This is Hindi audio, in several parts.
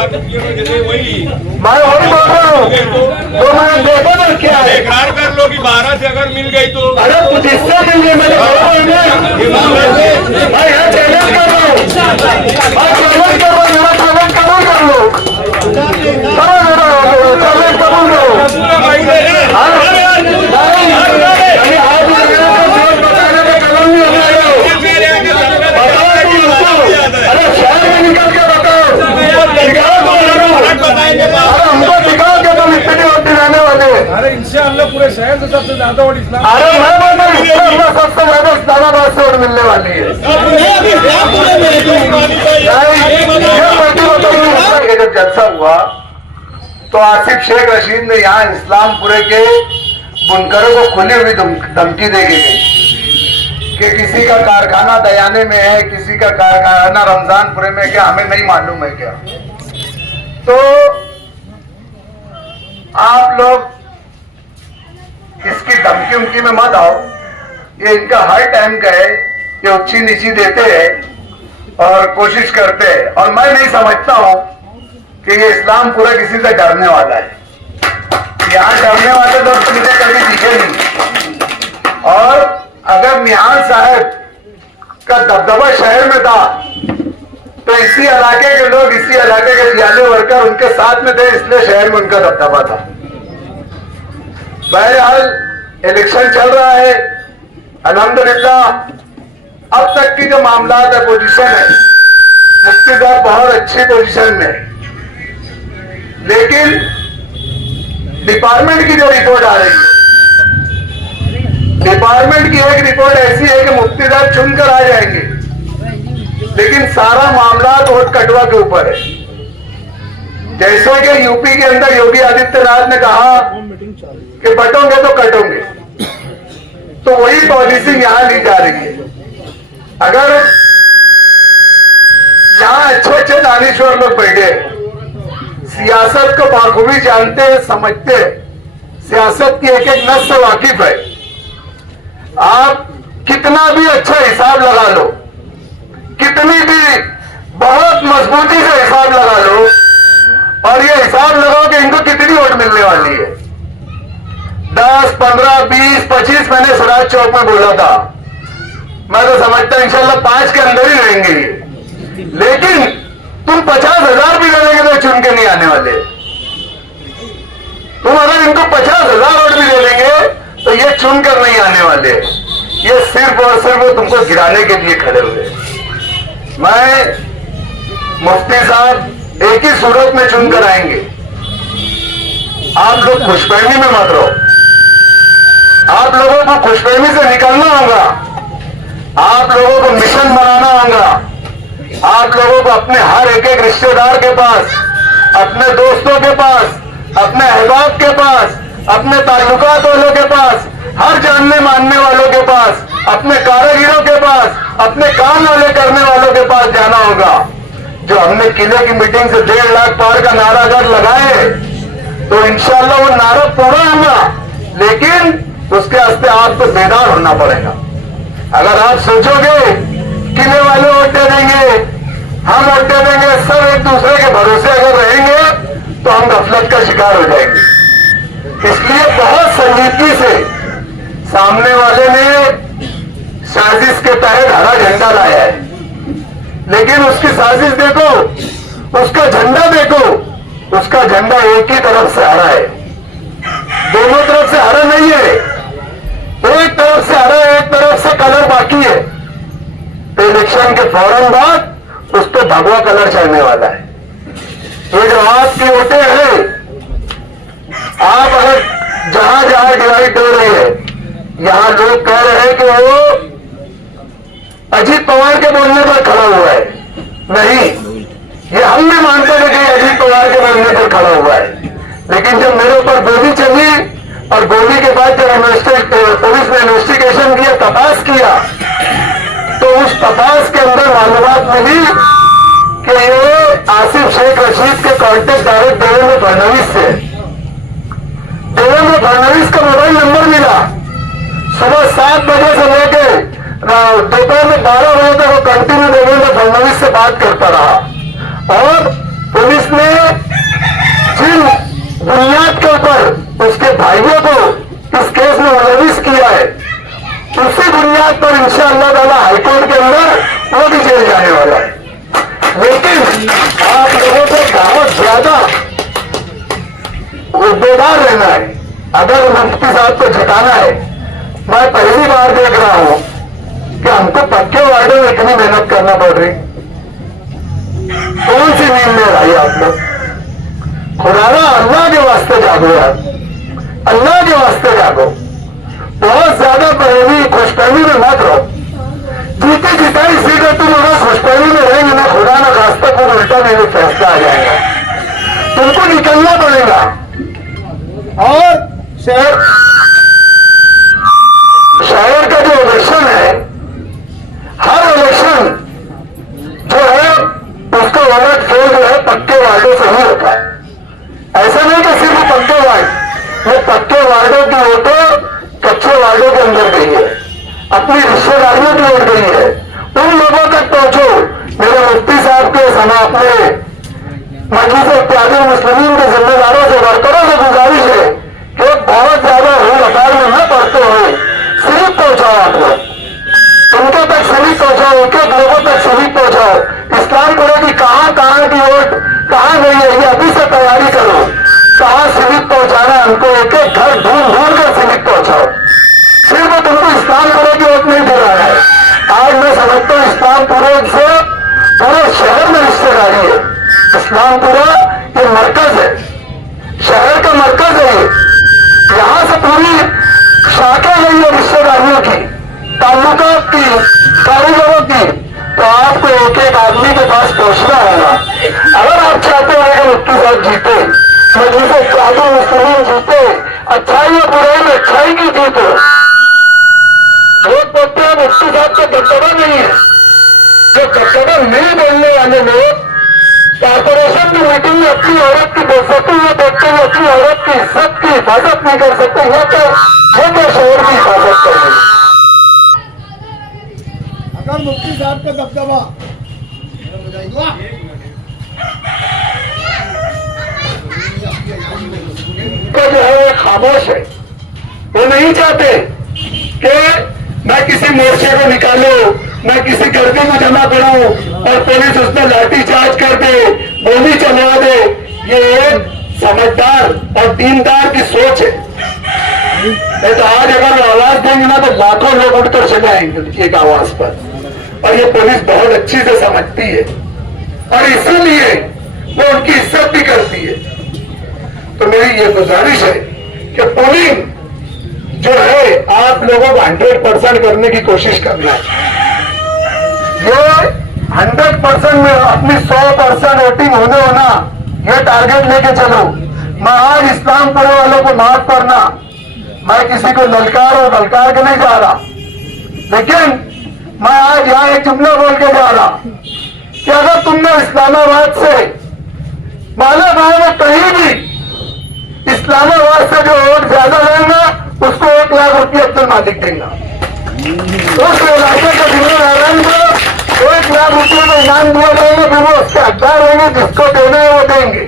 मैं वही बोल रहा हूँ, तो मैं देखो ना क्या है। इकरार कर लो कि 12 से अगर मिल गई तो अरे कुछ हिस्सा मिल गया, मैं यहाँ चैलेंज कर रहा हूँ, मैं चैलेंज कर रहा हूँ, मेरा चैलेंज कबूल कर लो, चैलेंज कबूल करो। अरे शहर में निकल के बताओ, हमको दिखाओ कि तुम इतनी होती रहने वाले। अरे इंशाअल्लाह पूरे शहर से सबसे ज्यादा वोट इस्लाम। अरे मैं बोलता हूँ इंशाअल्लाह सबसे ज्यादा इस्लामाबाद से वोट मिलने वाली है। जब जलसा हुआ तो आसिफ शेख रशीद ने यहाँ इस्लामपुरे के बुनकरों को खुली हुई धमकी दे गई कि किसी का कारखाना दयाने में है, किसी का कारखाना रमजानपुरे में, क्या हमें नहीं मालूम है क्या। तो आप लोग इसकी धमकी उमकी में मत आओ, ये इनका हर टाइम का है, ये ऊंची नीची देते हैं और कोशिश करते हैं। और मैं नहीं समझता हूं कि ये इस्लामपुरा किसी से डरने वाला है। यहाँ डरने वाले लोग मुझे कभी दिखे नहीं। और अगर निहाल साहब का दबदबा शहर में था तो इसी इलाके के लोग, इसी इलाके के जियाले वर्कर उनके साथ में थे, इसलिए शहर में उनका दबदबा था। बहरहाल इलेक्शन चल रहा है, अल्हम्दुलिल्लाह अब तक की जो मामला है, पोजीशन है, मुफ्ती साहब बहुत अच्छी पोजीशन में है। लेकिन डिपार्टमेंट की जो रिपोर्ट आ रही है, डिपार्टमेंट की एक रिपोर्ट ऐसी है कि मुफ्ती साहब चुनकर आ जाएंगे, लेकिन सारा मामला वोट कटवा के ऊपर है। जैसे कि यूपी के अंदर योगी आदित्यनाथ ने कहा कि बटोंगे तो कटोंगे, तो वही पॉलिसी यहां ली जा रही है। अगर यहां अच्छे अच्छे दानिश्वर लोग बैठे, सियासत को बाखूबी जानते हैं, समझते हैं, सियासत की एक एक नस से वाकिफ है, आप कितना भी अच्छा हिसाब लगा लो, कितनी भी बहुत मजबूती से हिसाब लगा लो, और ये हिसाब लगाओ कि इनको कितनी वोट मिलने वाली है। 10, 15, 20, 25 मैंने स्वराज चौक में बोला था। मैं तो समझता हूं इंशाल्लाह 5 के अंदर ही रहेंगे ये। लेकिन तुम 50,000 भी देंगे तो चुन के नहीं आने वाले। तुम अगर इनको 50,000 वोट भी दे देंगे तो ये चुन कर नहीं आने वाले। ये सिर्फ और सिर्फ वो तुमको गिराने के लिए खड़े हुए। मैं मुफ्ती साहब एक ही सूरत में चुनकर आएंगे। आप लोग खुशफहमी में मत रहो, आप लोगों को खुशफहमी से निकलना होगा, आप लोगों को मिशन बनाना होगा, आप लोगों को अपने हर एक एक रिश्तेदार के पास, अपने दोस्तों के पास, अपने अहबाब के पास, अपने ताल्लुकात वालों के पास, हर जानने मानने वालों के पास, अपने कारीगरों के पास, अपने काम वाले करने वालों के पास जाना होगा। जो हमने किले की मीटिंग से 1.5 लाख पार का नारा अगर लगाए तो इंशाल्लाह वो नारा पूरा होगा, लेकिन उसके वास्ते आपको बेदार होना पड़ेगा। अगर आप सोचोगे किले वाले वोट दे देंगे, हम वोट दे देंगे, सब एक दूसरे के भरोसे अगर रहेंगे तो हम गफलत का शिकार हो जाएंगे। इसलिए बहुत संजीदगी से सामने वाले ने साजिश के तहत हरा झंडा लाया है, लेकिन उसकी साजिश देखो, उसका झंडा देखो, उसका झंडा एक ही तरफ से हरा है, दोनों तरफ से हरा नहीं है। एक तरफ से हरा है, एक तरफ से कलर बाकी है। तो इलेक्शन के फौरन बाद उस पर भगवा कलर चढ़ने वाला है। ये जो आपकी वोटें हैं, आप अगर जहां जहां डिवाइड हो रही है, यहां लोग कह रहे हैं कि वो अजीत पवार के बोलने पर खड़ा हुआ है। नहीं, ये हम भी मानते थे कि अजीत पवार के बोलने पर खड़ा हुआ है, लेकिन जब मेरे ऊपर गोली चली और गोली के बाद जब पुलिस ने इन्वेस्टिगेशन किया, तपास किया, तो उस तपास के अंदर मालूमात मिली कि ये आसिफ शेख रशीद के कॉन्टेक्ट डायरेक्ट देवेंद्र फडणवीस से। देवेंद्र फडणवीस का मोबाइल नंबर मिला, सुबह 7 बजे से लेके दोपहर में 12 बजे तक वो कंटिन्यू देवेंद्र फडणवीस से बात करता रहा, और पुलिस ने जिन बुनियाद के ऊपर उसके भाइयों को इस केस में मुलविस किया है, उसी बुनियाद पर इंशाअल्लाह ताला हाईकोर्ट के अंदर वो भी जेल जाने वाला है। लेकिन आप लोगों को बहुत ज्यादा बेदार रहना है। अगर मुफ्ती साहब को जिताना है, मैं पहली बार देख रहा हूं कि हमको पक्के वार्डे में इतनी मेहनत करना पड़ रही। कौन सी नींद में भाई आप लोग? खुदारा अल्लाह के वास्ते जागो यार, अल्लाह के वास्ते जागो। बहुत ज्यादा पहली खुशफहमी में मत रहो। जीती जिताई सीट है, तुम अगर खुशफहमी में रहेंगे ना, खुदा ना खास्ता को उल्टा मेरे फैसला आ जाएगा, तुमको निकलना पड़ेगा। और शहर का जो इलेक्शन है, हर इलेक्शन जो है उसका वोट जो है पक्के वार्डों से ही होता है। ऐसा नहीं कि सिर्फ पक्के वार्ड, वो पक्के वार्डों की वोटें कच्चे वार्डों के अंदर गई है, अपनी रिश्तेदारियों की ओर गई है। उन लोगों तक पहुंचो। मेरे मुफ्ती साहब के समय अपने मजलिस इत्तेहादुल मुस्लिमीन के जिम्मेदारों से, वर्करों से गुजारिश है कि बहुत ज्यादा रफ्तार में न पढ़ते हुए स्लिप पहुंचाओ। आप लोग उनके तक स्लिप पहुंचाओ, उनके लोगों तक स्लिप पहुंचाओ। इस्लाम करो कि कहाँ की वोट कहाँ गई है, ये अभी से तैयारी करो। कहाँ स्लिप पहुंचाना है हमको, एक एक घर ढूंढ कर स्लिप पहुंचाओ। सिर्फ तुमको इस्लाम करो की वोट नहीं दे रहा है। आज मैं समझता हूँ इस्लामपुरा से पूरे शहर में रिश्तेदारी है। इस्लामपुरा ये मरकज है, शहर का मरकज है। यहाँ से पूरी शाखा गई है रिश्तेदारियों की, ताल्लुकात की, कारीगरों की। तो आपको एक एक आदमी के पास पहुंचना होगा। अगर आप चाहते हैं कि मुफ्ती साहब जीते, मजलिस इत्तेहादुल मुस्लिमीन जीते, अच्छाई और बुराई में अच्छाई की जीते। वोट देते हैं मुफ्ती साहब को दबदबा नहीं है। जो दबदबा नहीं बोलने वाले लोग कॉर्पोरेशन की मीटिंग में अपनी औरत की बेइज्जती में देखते हुए अपनी औरत की इज्जत की हिफाजत नहीं कर सकते, वो तो शहर की हिफाजत कर रहे। अगर मुफ्ती साहब का दबदबा जो है वो खामोश है। वो नहीं चाहते कि मैं किसी मोर्चे को निकालूं, मैं किसी गर्दी को जमा कराऊं और पुलिस उसमें लाठी चार्ज कर दे, गोली चलवा दे। ये एक समझदार और दीनदार की सोच है। नहीं तो आज अगर वो आवाज देंगे ना तो लाखों लोग उठकर चले आएंगे एक आवाज पर। और ये पुलिस बहुत अच्छी से समझती है और इसीलिए वो उनकी इज्जत भी करती है। तो मेरी ये गुजारिश है कि पोलिंग जो है आप लोगों को 100% करने की कोशिश करना है। ये 100% में अपनी 100% वोटिंग होने होना, ये टारगेट लेके चलो। मैं आज इस्लामपुर वालों को माफ करना, मैं किसी को ललकार के नहीं जा रहा, लेकिन मैं आज यहाँ एक जुमला बोल के जा रहा कि अगर तुमने इस्लामाबाद से माला गांव में कहीं भी इस्लामाबाद से जो वोट ज्यादा लेंगे उसको 1 लाख रुपये अब्दुल मालिक देंगे। उस इलाके के जिम्मेदारों को 1 लाख रुपये का इनाम दिया जाएगा, फिर वो उसके हकदार होंगे, जिसको देना है वो देंगे।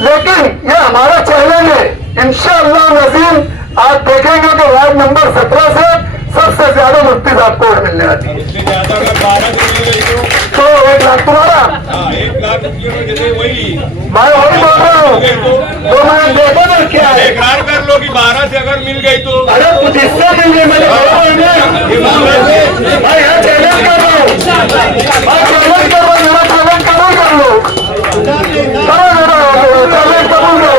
लेकिन ये हमारा चैलेंज है। इंशाअल्लाह नज़ीम आप देखेंगे कि वार्ड नंबर 17 से सबसे ज्यादा मुफ्ती साहब को वोट मिलने वाली है। उससे ज्यादा अगर 12 से मिल गई तो 1 लाख तुम्हारा, 1 लाख रुपये जैसे वही मैं वही बोल रहा हूँ। तो मैं देखो ना क्या है, इकरार कर लो कि 12 से अगर मिल गई तो अरे कुछ हिस्सा मिल गया। मैंने मैं यहाँ चैलेंज कर रहा हूँ, मैं चैलेंज कर रहा हूँ, मेरा चैलेंज कबूल कर लो, चैलेंज कबूल करो।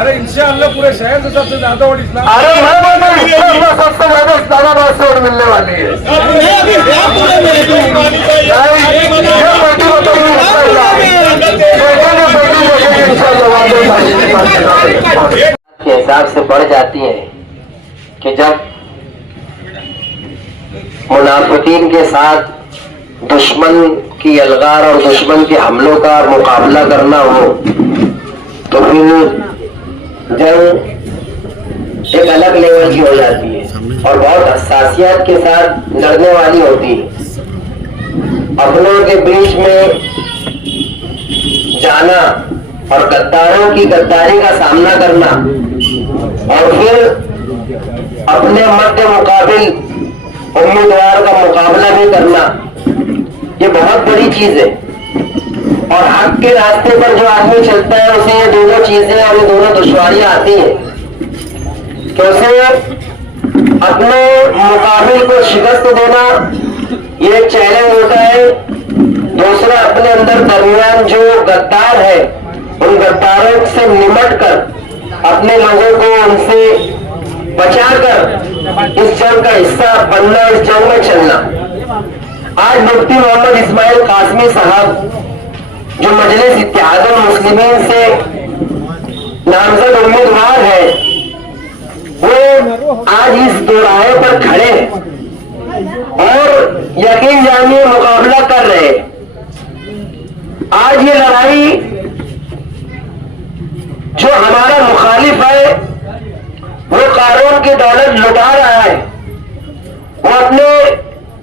अरे इंशाअल्लाह पूरे शहर से सबसे ज्यादा वोट इस्लाम। अरे मैं बोल रहा हूँ सबसे ज्यादा इस्लामाबाद से वोट मिलने वाली है। के हिसाब से बढ़ जाती है कि जब मुनाफिकीन के साथ दुश्मन कि यलगार और दुश्मन के हमलों का मुकाबला करना हो तो फिर जंग एक अलग लेवल की हो जाती है और बहुत हसासियत के साथ लड़ने वाली होती है। अपनों के बीच में जाना और गद्दारों की गद्दारी का सामना करना और फिर अपने मध्य मुकाबिल उम्मीदवार का मुकाबला भी करना, ये बहुत बड़ी चीज है। और हक के रास्ते पर जो आदमी चलता है उसे ये दोनों चीजें और ये दोनों दुश्वारियां आती हैं कि उसे अपने मुकाबिल को शिकस्त देना ये एक चैलेंज होता है। दूसरा, अपने अंदर दरमियान जो गद्दार है उन गद्दारों से निमट कर अपने लोगों को उनसे बचाकर इस जंग का हिस्सा बनना, इस जंग में चलना। आज मुफ्ती मोहम्मद इस्माइल कासमी साहब जो मजलिस इत्तेहादुल मुस्लिमीन से नामजद उम्मीदवार है, वो आज इस दोराहे पर खड़े हैं और यकीन जानिए मुकाबला कर रहे हैं। आज ये लड़ाई जो हमारा मुखालिफ है वो कानून की दौलत लुटा रहा है, वो अपने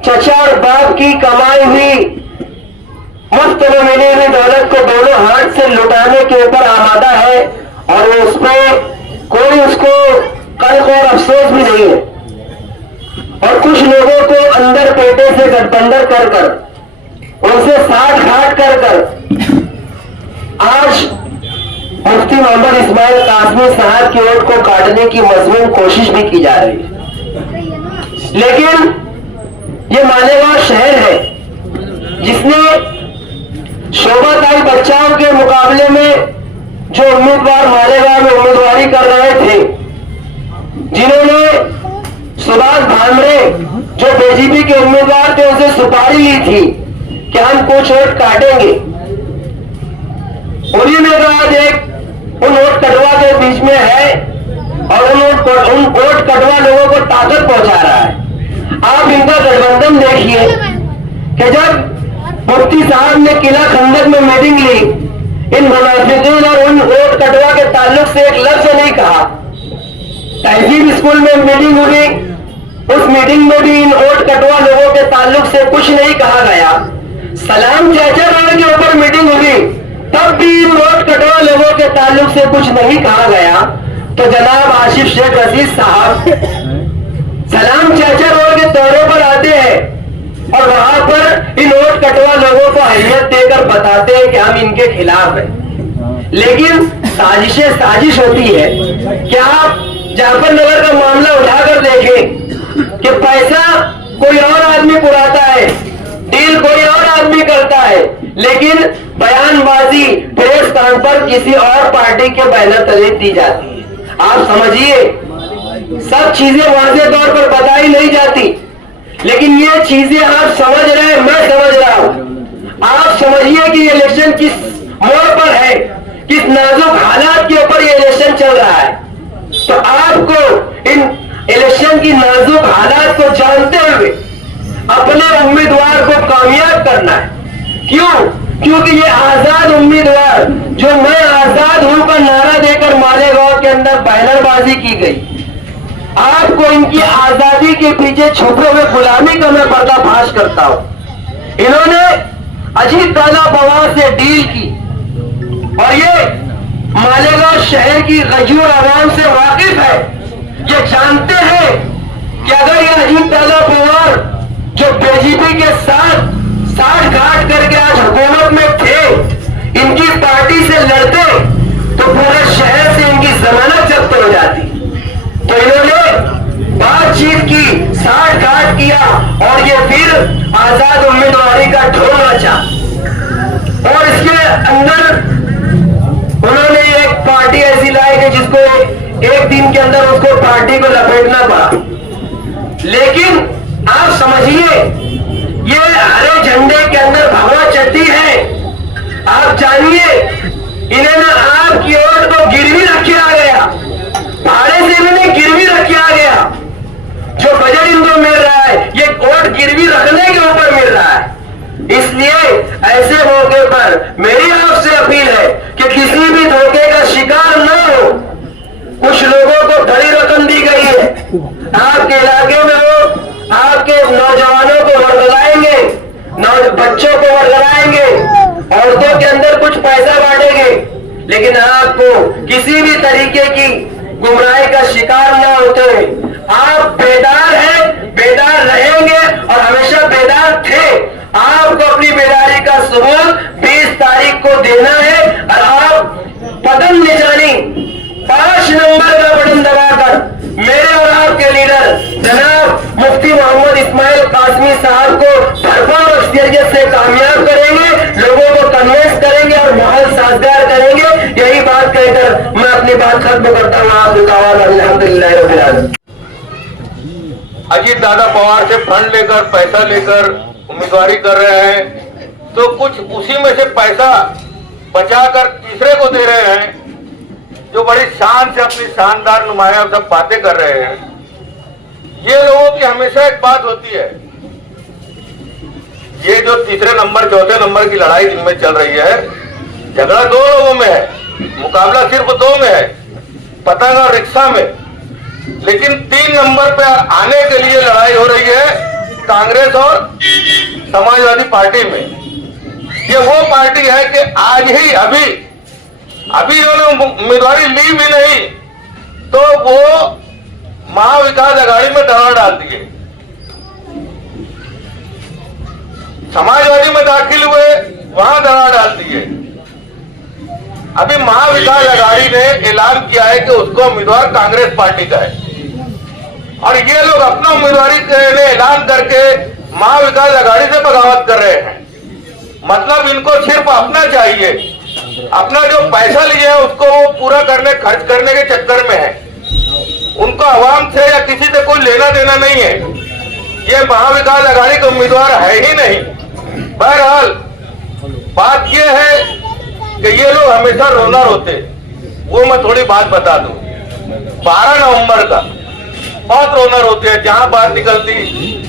चचा और बाप की कमाई हुई मुफ्त में मिली हुई दौलत को दोनों हाथ से लुटाने के ऊपर आमादा है और वो उस पर कोई उसको कल्क और अफसोस भी नहीं है। और कुछ लोगों को अंदर पेटे से गठबंधन कर कर उनसे साठ घाट कर कर आज मुफ्ती मोहम्मद इस्माइल कासमी साहब की वोट को काटने की मजमून कोशिश भी की जा रही है। लेकिन ये मालेगांव शहर है जिसने शोभाताई बच्चाओं के मुकाबले में जो उम्मीदवार मालेगांव में उम्मीदवारी कर रहे थे, जिन्होंने सुभाष भामरे जो बीजेपी के उम्मीदवार थे उनसे सुपारी ली थी कि हम कुछ वोट काटेंगे, उन्हीं में आज एक उन वोट कटवा के बीच में है और उन वोट कटवा लोगों को ताकत पहुंचा रहा है। आप इनका गठबंधन देखिए कि जब मुफ्ती साहब ने किला खंडक में मीटिंग ली, इन मुनाफिकीन और उन वोट कटवा के ताल्लुक से एक लफ्ज नहीं कहा। तहजीब स्कूल में मीटिंग हुई, उस मीटिंग में भी इन वोट कटवा लोगों के ताल्लुक से कुछ नहीं कहा गया। सलाम चाचा के ऊपर मीटिंग हुई, तब भी इन वोट कटवा लोगों के ताल्लुक से कुछ नहीं कहा गया। तो जनाब आसिफ शेख अजीज साहब सलाम चाचा रोड के दौरे पर आते हैं और वहां पर इन वोट कटवा लोगों को अहमियत देकर बताते हैं कि हम इनके खिलाफ हैं। लेकिन साजिश होती है कि आप जाफरनगर का मामला उठाकर देखें कि पैसा कोई और आदमी पुराता है, डील कोई और आदमी करता है, लेकिन बयानबाजी प्रेस कान पर किसी और पार्टी के बैनर तले दी जाती है। आप समझिए, सब चीजें वाज़ेह तौर पर बताई नहीं जाती, लेकिन ये चीजें आप समझ रहे हैं, मैं समझ रहा हूं। आप समझिए कि ये इलेक्शन किस मोड़ पर है, किस नाजुक हालात के ऊपर ये इलेक्शन चल रहा है। तो आपको इन इलेक्शन की नाजुक हालात को जानते हुए अपने उम्मीदवार को कामयाब करना है। क्यों? क्योंकि ये आजाद उम्मीदवार जो मैं आजाद हूं का नारा देकर मालेगांव के अंदर बैनरबाजी की गई, आपको इनकी आजादी के पीछे छुपे हुए गुलामी का मैं पर्दाफाश करता हूं। इन्होंने अजीत दादा पवार से डील की और ये मालेगांव शहर की गजूर आवाम से वाकिफ है। ये जानते हैं कि अगर ये अजीत दादा पवार जो बीजेपी के साथ साठ घाट करके आज हुकूमत में थे, इनकी पार्टी से लड़ते तो पूरे शहर से इनकी जमानत जब्त हो जाती। तो इन्होंने बातचीत की, साठ घाट किया और ये फिर आजाद उम्मीदवारी का ढोल रचा और इसके अंदर उन्होंने एक पार्टी ऐसी लाई कि जिसको एक दिन के अंदर उसको पार्टी को लपेटना पड़ा। लेकिन आप समझिए, ये हरे झंडे के अंदर भगवा चट्टी है। आप जानिए, इन्हें ना आपकी वोट को गिरवी रखे आ गया, भाड़े से इन्होंने गिरवी रखे आ गया। जो बजट इनको मिल रहा है ये वोट गिरवी रखने के ऊपर मिल रहा है। इसलिए ऐसे मौके पर मेरी आपसे अपील है कि किसी भी धोखे का शिकार न हो। कुछ लोगों को बड़ी रकम दी गई है, आपके इलाके में वो आपके नौजवानों को वर्गलाएंगे, बच्चों को वर्गलाएंगे, औरतों के अंदर कुछ पैसा बांटेंगे, लेकिन आपको किसी भी तरीके की गुमराही का शिकार न होते हुए आप बेदार हैं, बेदार रहेंगे और हमेशा बेदार थे। आपको अपनी बेदारी का सबूत 20 तारीख को देना है और आप पदम निशानी 5 नंबर का बटन दबाकर मेरे और आपके लीडर जनाब मुफ्ती मोहम्मद इस्माइल कासमी साहब को भरपूर अक्सरियत से कामयाब करेंगे, लोगों को कन्विंस करेंगे और माहौल साजगार करेंगे। यही बात कहकर मैं अपनी बात खत्म करता हूँ। आप अल्हम्दुलिल्लाह रब्बिल आलमीन। अजीत दादा पवार से फंड लेकर पैसा लेकर उम्मीदवारी कर रहे हैं, तो कुछ उसी में से पैसा बचाकर तीसरे को दे रहे हैं, जो बड़ी शान से अपनी शानदार नुमाया सब बातें कर रहे हैं। ये लोगों की हमेशा एक बात होती है, ये जो तीसरे नंबर चौथे नंबर की लड़ाई जिनमें चल रही है, झगड़ा 2 लोगों में है, मुकाबला सिर्फ 2 में है, पतंग और रिक्शा में। लेकिन 3 नंबर पे आने के लिए लड़ाई हो रही है कांग्रेस और समाजवादी पार्टी में। ये वो पार्टी है कि आज ही अभी उन्होंने उम्मीदवारी ली भी नहीं तो वो महाविकास आघाड़ी में दरार डाल दिए, समाजवादी में दाखिल हुए वहां दरार डाल दिए। अभी महाविकास आघाड़ी ने ऐलान किया है कि उसको उम्मीदवार कांग्रेस पार्टी का है, और ये लोग अपना उम्मीदवारी ने ऐलान करके महाविकास आघाड़ी से बगावत कर रहे हैं। मतलब इनको सिर्फ अपना चाहिए, अपना जो पैसा लिया है उसको वो पूरा करने खर्च करने के चक्कर में है। उनको आवाम से या किसी से कोई लेना देना नहीं है। ये महाविकास आघाड़ी का उम्मीदवार है ही नहीं। बहरहाल बात ये है कि ये लोग हमेशा रोना रोते, वो मैं थोड़ी बात बता दूं। 12 नवंबर का बहुत रोना रोते हैं, जहां बात निकलती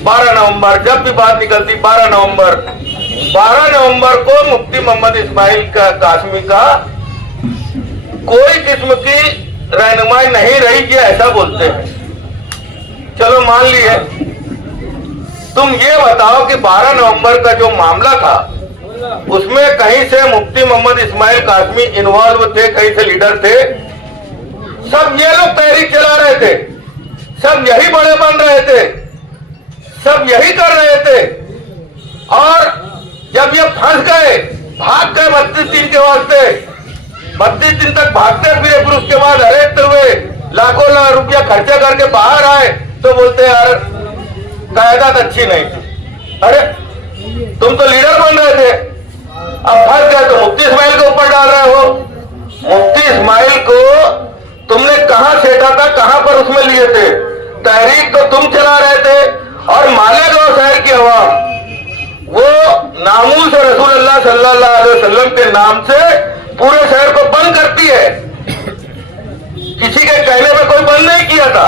12 नवंबर, जब भी बात निकलती 12 नवंबर। 12 नवंबर को मुफ्ती मोहम्मद इस्माइल कासमी का कोई किस्म की रहनुमाई नहीं रही, ये ऐसा बोलते हैं। चलो मान लिए, तुम ये बताओ कि 12 नवंबर का जो मामला था उसमें कहीं से मुफ्ती मोहम्मद इस्माइल कासमी इन्वॉल्व थे, कहीं से लीडर थे? सब ये लोग तहरीक चला रहे थे, सब यही बड़े बन रहे थे, सब यही कर रहे थे। और जब ये फंस गए, भाग गए 32 दिन के वास्ते, 32 दिन तक भागते फिरे, फिर उसके बाद अरेस्ट हुए, लाखों लाख रुपया खर्चा करके बाहर आए, तो बोलते यार कायदात अच्छी नहीं थी। अरे तुम तो लीडर बन रहे थे, अब फंस गए तो मुफ्ती इस्माइल के ऊपर डाल रहे हो। मुफ्ती इस्माइल को तुमने कहां सेटा था, कहां पर उसमें लिए थे? तहरीक तो तुम चला रहे थे, और मालेगांव शहर की आवाम वो नामूस रसूलुल्लाह सल्लल्लाहु अलैहि वसल्लम के नाम से पूरे शहर को बंद करती है। किसी के कहने पे कोई बंद नहीं किया था।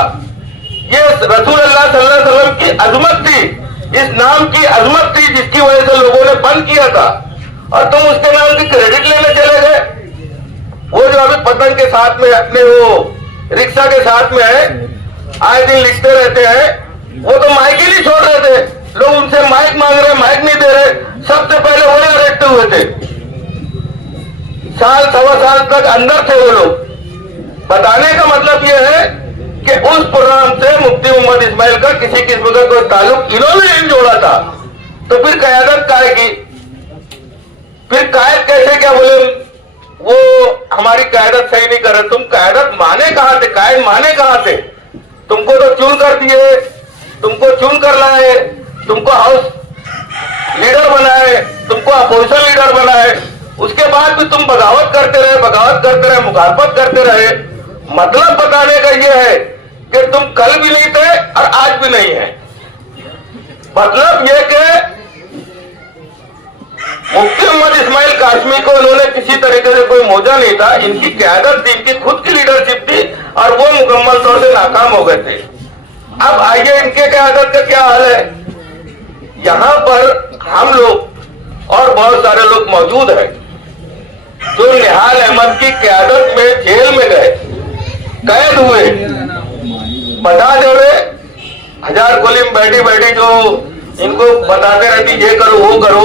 ये रसूलुल्लाह सल्लल्लाहु अलैहि वसल्लम की अजमत थी, इस नाम की अजमत थी, जिसकी वजह से लोगों ने बंद किया था, और तुम उसके नाम की क्रेडिट लेने चले गए। वो जो अभी पतंग के साथ में अपने वो रिक्शा के साथ में है, आए दिन लिखते रहते हैं, वो तो माइक ही नहीं छोड़ रहे थे। लोग उनसे माइक मांग रहे, माइक नहीं दे रहे। सबसे पहले वही अरेस्ट हुए थे, साल सवा साल तक अंदर थे वो लोग। बताने का मतलब ये है कि उस प्रोग्राम से मुफ्ती मोहम्मद इस्माइल का किसी किस्म का कोई ताल्लुक इन्होंने नहीं जोड़ा था, तो फिर क़यादत काहे की? फिर कायद कैसे? क्या बोले वो हमारी क़यादत सही नहीं कर रहे। तुम क़यादत माने कहां थे, कायद माने कहां थे? तुमको तो चुन कर दिए, तुमको चुन कर लाए, तुमको हाउस लीडर बनाए, तुमको अपोजिशन लीडर बनाए, उसके बाद भी तुम बगावत करते रहे, मुखालफत करते रहे। मतलब बताने का यह है कि तुम कल भी नहीं थे और आज भी नहीं है। मतलब यह कि मुफ्ती मोहम्मद इस्माइल कासमी को इन्होंने किसी तरीके से कोई मौजा नहीं था। इनकी क़यादत थी, इनकी खुद की लीडरशिप थी, और वो मुकम्मल तौर से नाकाम हो गए थे। अब आइए इनके क़यादत का क्या हाल है। यहां पर हम लोग और बहुत सारे लोग मौजूद हैं जो निहाल अहमद की क़यादत में जेल में गए, कैद हुए। बता दो रे, हजार गोली में बैठी बैठी जो इनको बताते रहती ये करो वो करो,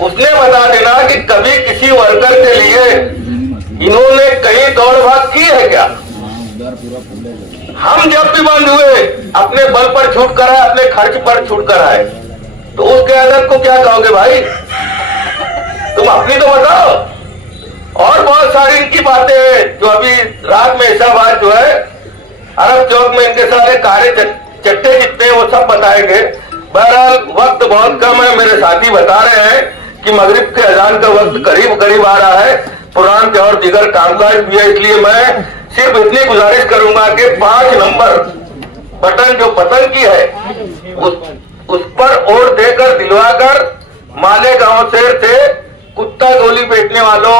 उसने बता देना कि कभी किसी वर्कर के लिए इन्होंने कहीं दौड़ भाग की है क्या? हम जब भी बंद हुए अपने बल पर छूट कर आए, अपने खर्च पर छूट कर आए, तो उस क़यादत को क्या कहोगे भाई? तुम अपनी तो बताओ। और बहुत सारी इनकी बातें हैं जो अभी रात में ऐसाबाद जो है अरब चौक में इनके सारे कारे चट्टे जितने हैं वो सब बताएंगे। बहरहाल वक्त बहुत कम है, मेरे साथी बता रहे हैं कि मगरिब के अजान का वक्त करीब करीब आ रहा है, पुरान के और दीगर कामकाज भी है, इसलिए मैं सिर्फ इतनी गुजारिश करूंगा कि 5 नंबर बटन जो पतंग की है उस पर वोट देकर दिलवाकर मालेगांव शहर से कुत्ता गोली बेचने वालों,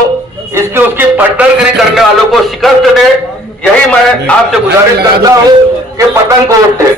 इसकी उसकी पट्टनगिरी करने वालों को शिकस्त दे। यही मैं आपसे गुजारिश करता हूं कि पतंग को वोट दे।